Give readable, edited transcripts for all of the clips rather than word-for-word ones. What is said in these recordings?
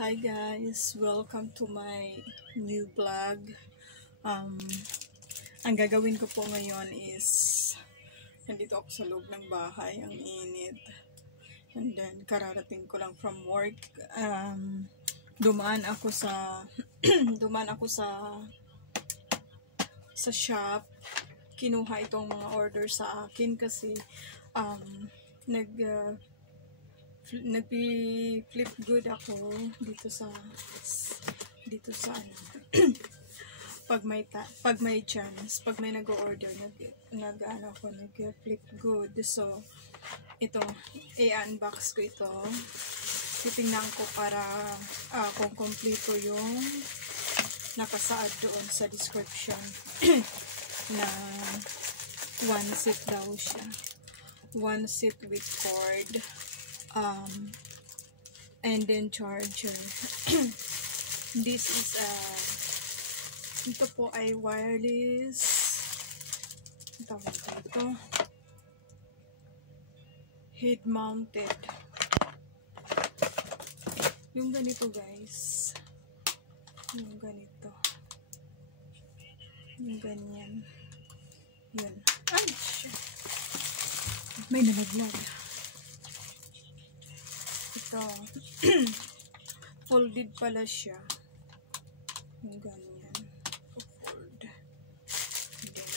Hi guys, welcome to my new vlog. Ang gagawin ko po ngayon is nandito ako sa loob ng bahay, ang init. And then kararating ko lang from work. Dumaan ako sa dumaan ako sa shop. Kinuha itong mga order sa akin kasi nag-flip good ako dito sa ano pag may chance, pag may nag-order, nag-flip good. So ito, i-unbox ko ito, titingnan ko para kung kompleto yung nakasaad doon sa description na one seat daw siya, one seat with cord, and then charger. This is ito po ay wireless, tawag dito, head mounted. Yung ganito guys, yung ganito, yung ganyan, yun. Ay, shit, may nalaglag. Ito folded pala siya, yung ganyan, fold. Then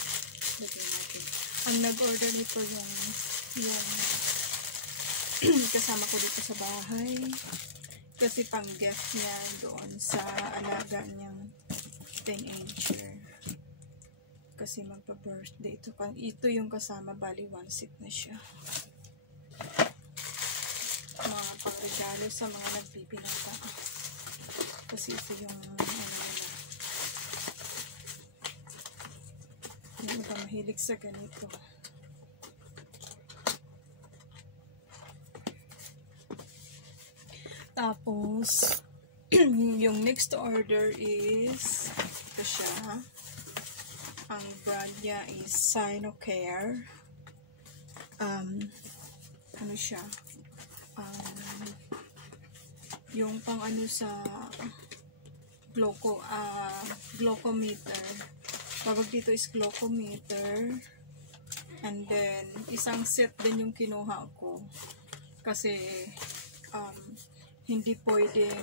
lagyan natin. Ang nag-order nito yung kasama ko dito sa bahay, kasi pang gift niya doon sa alaga niyang teenager, kasi magpa-birthday ito yung kasama. Bali one seat na siya, mga pangregalo sa mga nagpipinata, kasi ito yung nila, yung iba mahilig sa ganito. Tapos yung next order is ito siya. Ang brand niya is Sinocare. Ano siya, yung pang ano sa glucometer, tawag dito is glucometer. And then isang set din yung kinuha ko, kasi hindi pwedeng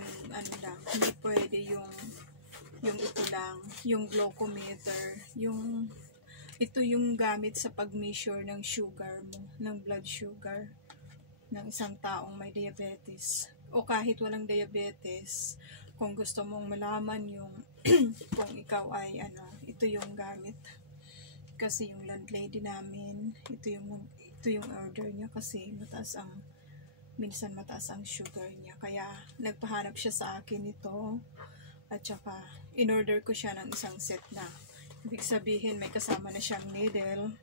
hindi pwede yung ito lang, yung glucometer, ito yung gamit sa pag-measure ng sugar mo, ng blood sugar ng isang taong may diabetes, o kahit walang diabetes. Kung gusto mong malaman yung kung ikaw ay ito yung gamit. Kasi yung landlady namin, ito yung order niya, kasi minsan mataas ang sugar niya, kaya nagpahanap siya sa akin ito, at saka in-order ko siya ng isang set na. Ibig sabihin may kasama na siyang needle,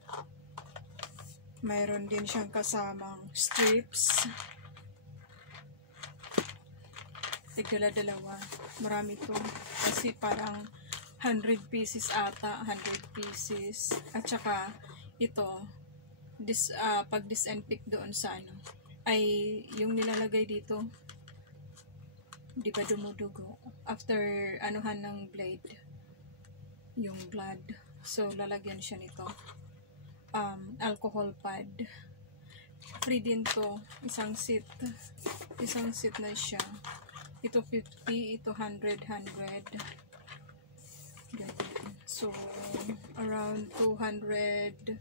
mayroon din siyang kasamang strips, tigdala-dalawa, marami to, kasi parang 100 pieces ata, 100 pieces. At saka ito, pag disinfect doon sa ay yung nilalagay dito, di ba dumudugo after anuhan ng blade yung blood, so lalagyan siya nito. Alcohol pad, free din to, isang seat na siya. Ito 50, ito 100. Ganyan. So around 265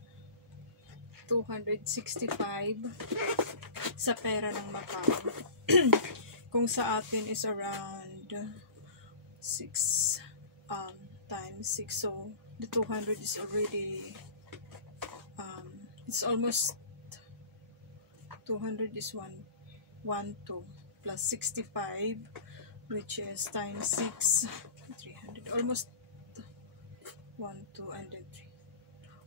sa pera ng Macau. Kung sa atin is around 6 times 6, so the 200 is already it's almost 200 is 1 2 plus 65, which is times 6, 300, almost 1 2 and then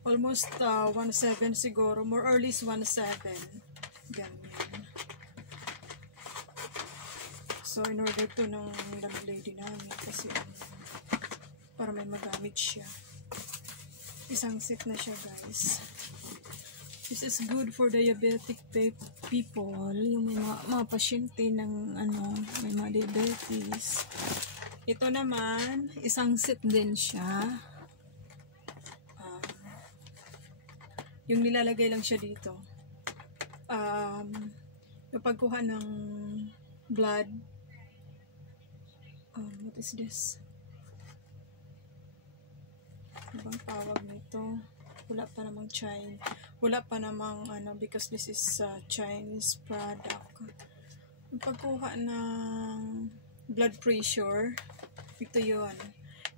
3, almost 1.7 siguro, more or less 1.7, ganyan. So in order to ng landlady namin, kasi para may magamit siya. Isang set na siya guys. This is good for diabetic people, yung may mga pasyente ng may mga diabetes. Ito naman, isang set din siya. Yung nilalagay lang siya dito. Yung pagkuha ng blood. What is this? Ano bang tawag nito? Wala pa namang China. Wala pa namang because this is Chinese product. Yung pagkuha ng blood pressure, ito yun.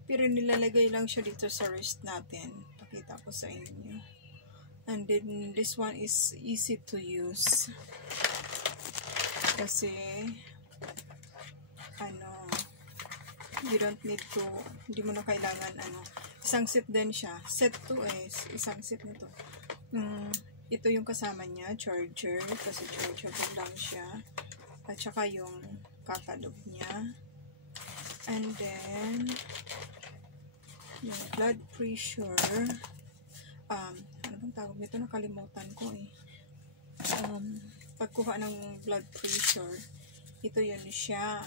Pero nilalagay lang siya dito sa wrist natin. Pakita ko sa inyo. And then this one is easy to use. Kasi you don't need to, hindi mo na kailangan isang set din siya. Set 2 isang set nito. Ito yung kasama niya, charger, kasi chargeable lang siya. At saka yung katalog niya. And then yung blood pressure, ano bang tawag nito? Nakalimutan ko pagkuha ng blood pressure, ito yun siya.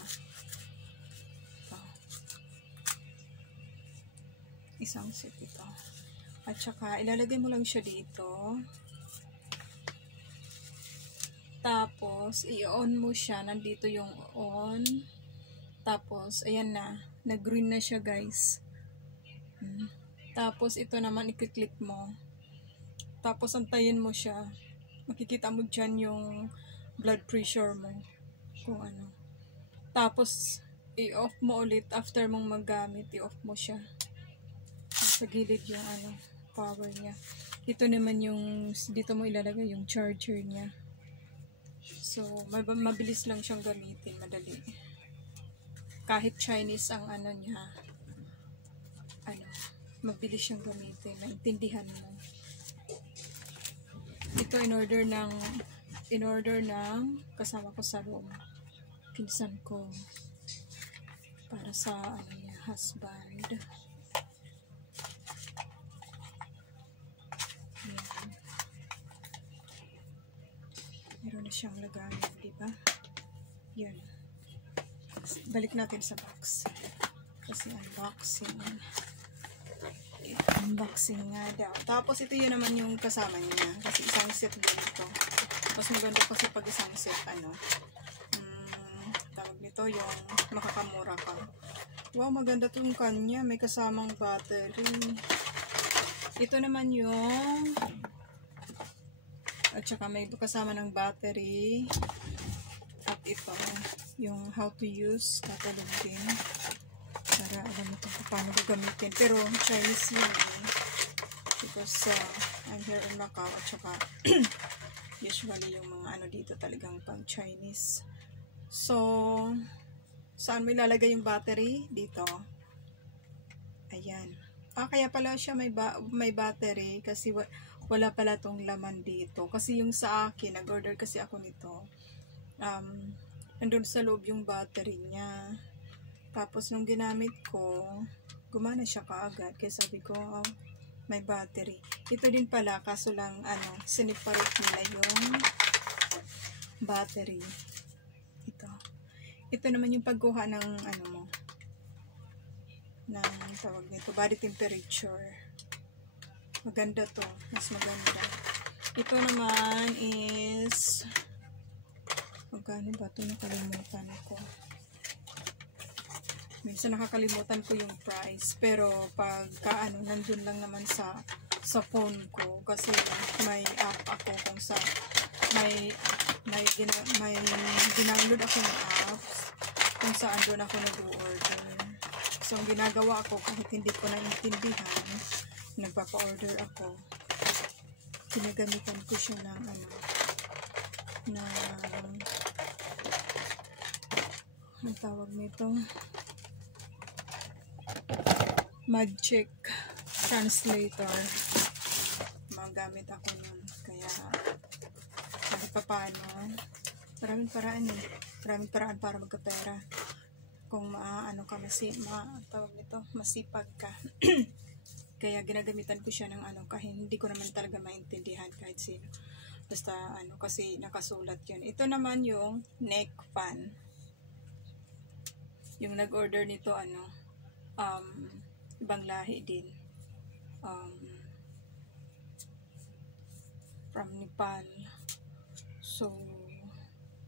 Isang set ito. At saka ilalagay mo lang siya dito. Tapos i-on mo siya. Nandito yung on. Tapos ayan na. Nag-green na siya, guys. Tapos ito naman i-click mo. Tapos antayin mo siya. Makikita mo dyan yung blood pressure mo. Kung ano. Tapos i-off mo ulit after mong maggamit. I-off mo siya. Sa gilid yung power niya. Ito naman yung dito mo ilalagay yung charger niya. So mabilis lang siyang gamitin, madali. Kahit Chinese ang niya, mabilis siyang gamitin, maintindihan mo. Ito in order ng kasama ko sa room, pinsan ko, para sa husband. Meron na siyang lagayan, diba? Yan. Balik natin sa box. Kasi unboxing nga daw. Tapos ito yun naman yung kasama niya. Kasi isang set din ito. Mas maganda kasi pag isang set, tawag nito yung makakamura ka. Wow, maganda itong kanya. May kasamang battery. Ito naman yung at saka may kasama ng battery. At ito, yung how to use, katalog din. Para alam mo kung paano gagamitin. Pero Chinese yun because I'm here in Macau. At saka usually yung mga dito talagang pang Chinese. So, saan mo ilalagay yung battery? Dito. Ayan. Kaya pala siya may battery kasi wala pala tong laman dito. Kasi yung sa akin, nag-order kasi ako nito. Nandun sa loob yung battery niya. Tapos nung ginamit ko, gumana siya kaagad. Kaya sabi ko, may battery. Ito din pala, kaso lang, siniparate nila yung battery. Ito naman yung pagkuha ng, ng tawag nito, body temperature. Maganda to. Mas maganda. Ito naman is magkano ba ito? Nakalimutan ko. Minsan nakakalimutan ko yung price. Pero pagka nandun lang naman sa phone ko. Kasi may app ako kung sa may ginownload ako ng apps kung saan doon ako nag-order. So ang ginagawa ko kahit hindi ko naintindihan, nagpapa-order ako, ginagamitan ko siya ng ang tawag nito, Magic Translator. Magamit ako nun. Kaya kahit pa paano, maraming paraan para magkapera. Kung masipag ka. Kaya ginagamitan ko siya ng kahit hindi ko naman talaga maintindihan kahit sino. Basta kasi nakasulat yun. Ito naman yung neck fan. Yung nag-order nito, ibang lahi din. From Nepal. So,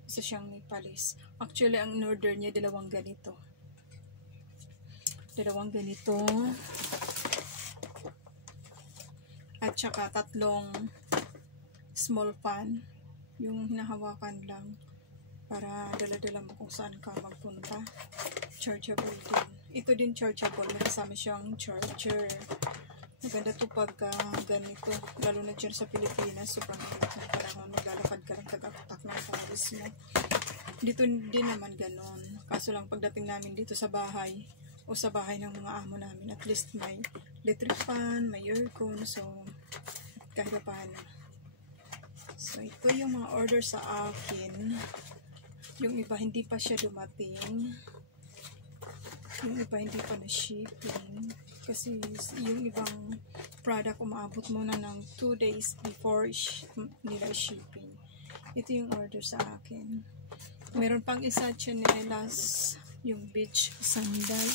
isa siyang Nepalese. Actually, ang order niya, dalawang ganito. At saka 3 small fan. Yung hinahawakan lang para dala-dala mo kung saan ka magpunta. Chargeable din. Ito din chargeable. May kasama siyang charger. Maganda to pag ganito. Lalo na dyan sa Pilipinas. Sobrang hirap na parang maglalakad ka lang tagaktak ng pawis mo. Dito din naman ganon. Kaso lang pagdating namin dito sa bahay o sa bahay ng mga amo namin, at least may electric fan, may aircon. So, kahit pa paano. So, ito yung mga order sa akin. Yung iba hindi pa siya dumating. Yung iba hindi pa na shipping. Kasi yung ibang product umaabot muna ng 2 days before nila shipping. Ito yung order sa akin. Meron pang isa chinelas, yung beach sandal,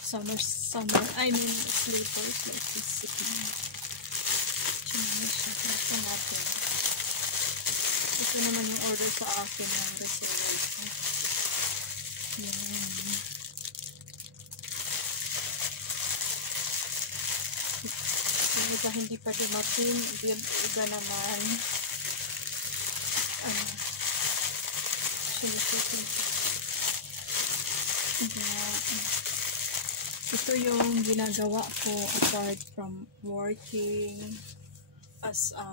summer, slippers like this. Chinelas siya. Ito natin. Ito naman yung order sa akin ng reseller ko. Yan. Yung iba hindi pa dumating, iba naman sinusutin. Ito yung ginagawa ko apart from working as a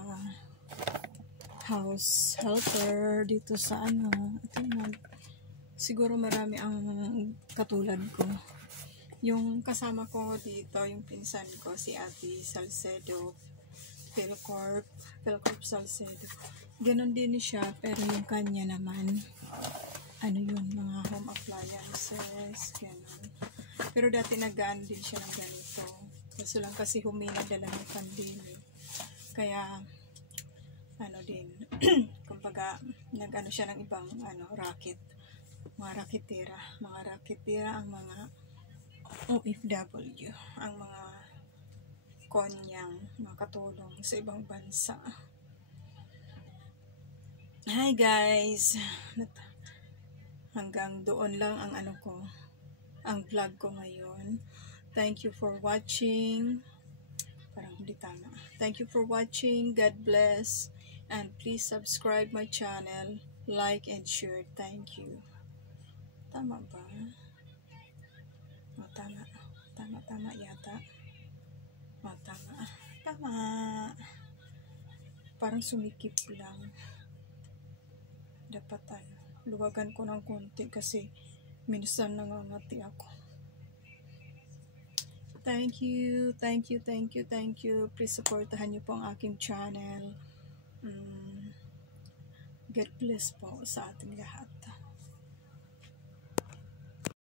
house helper dito sa ito naman, siguro marami ang katulad ko. Yung kasama ko dito, yung pinsan ko, si Ate Salcedo, Philcorp Salcedo. Ganon din siya, pero yung kanya naman, yun, mga home appliances, ganon. Pero dati nag-gaan din siya ng ganito. Kaso lang kasi humina dala ng pandemic. Kaya, din, kumbaga, nag-ano siya ng ibang, racket. Mga raketera ang mga OFW, ang mga konyang, mga katulong sa ibang bansa. Hi guys! Hanggang doon lang ang ang vlog ko ngayon. Thank you for watching. Parang hindi tama. Thank you for watching. God bless. And please subscribe my channel, like and share. Thank you. Tama ba? O, tama yata. O, tama. Parang sumikip lang. Dapat luwagan ko ng konti kasi minsan nangangati ako. Thank you. Please supportahan niyo po ang aking channel. God bless po sa ating lahat.